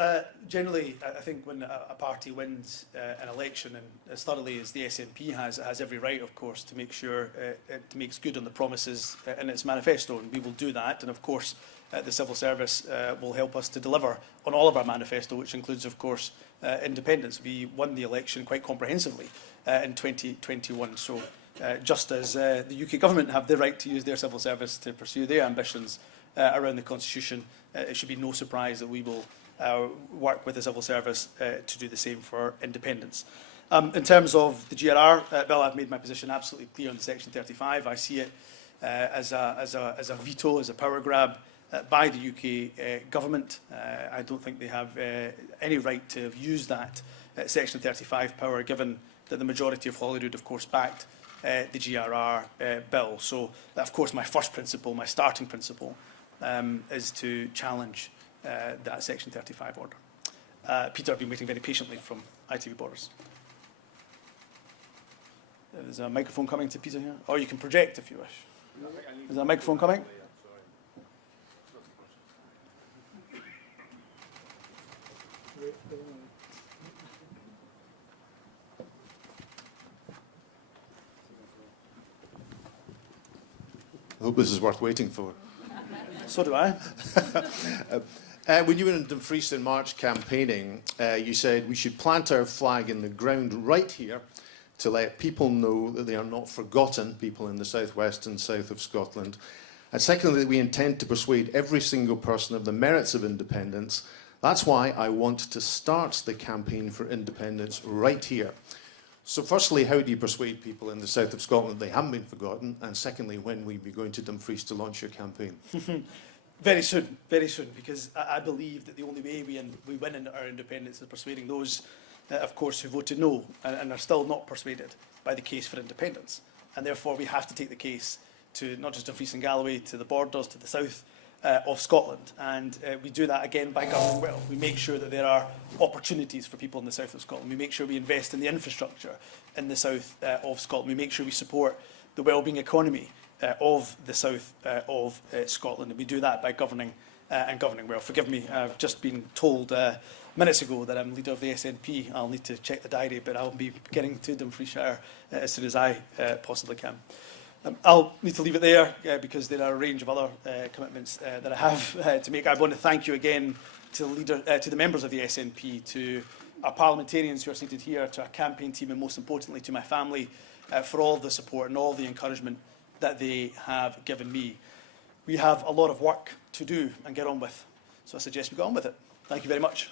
generally, I think when a party wins an election, and as thoroughly as the SNP has, it has every right, of course, to make sure it makes good on the promises in its manifesto, and we will do that. And of course, the civil service will help us to deliver on all of our manifesto, which includes, of course, independence. We won the election quite comprehensively in 2021. So just as the UK government have the right to use their civil service to pursue their ambitions around the Constitution, it should be no surprise that we will work with the civil service to do the same for independence. In terms of the GRR bill, I've made my position absolutely clear on the Section 35. I see it as a veto, as a power grab by the UK government. I don't think they have any right to have used that Section 35 power, given that the majority of Holyrood, of course, backed the GRR bill. So, of course, my first principle, my starting principle, is to challenge that Section 35 order. Peter, I've been waiting very patiently from ITV Borders. There's a microphone coming to Peter here. Or you can project if you wish. Is there a microphone coming? I hope this is worth waiting for. So do I. When you were in Dumfries in March campaigning, you said we should plant our flag in the ground right here to let people know that they are not forgotten, people in the southwest and south of Scotland. And secondly, that we intend to persuade every single person of the merits of independence. That's why I want to start the campaign for independence right here. So firstly, how do you persuade people in the south of Scotland that they haven't been forgotten? And secondly, when will you be going to Dumfries to launch your campaign? Very soon, because I believe that the only way we win our independence is persuading those, of course, who voted no and are still not persuaded by the case for independence. And therefore, we have to take the case to not just Dumfries and Galloway, to the borders, to the south of Scotland. And we do that, again, by governing well. We make sure that there are opportunities for people in the south of Scotland. We make sure we invest in the infrastructure in the south of Scotland. We make sure we support the wellbeing economy of the south of Scotland. And we do that by governing and governing well. Forgive me, I've just been told minutes ago that I'm leader of the SNP. I'll need to check the diary, but I'll be getting to Dumfriesshire as soon as I possibly can. I'll need to leave it there because there are a range of other commitments that I have to make. I want to thank you again to the members of the SNP, to our parliamentarians who are seated here, to our campaign team, and most importantly to my family for all the support and all the encouragement that they have given me. We have a lot of work to do and get on with, so I suggest we get on with it. Thank you very much.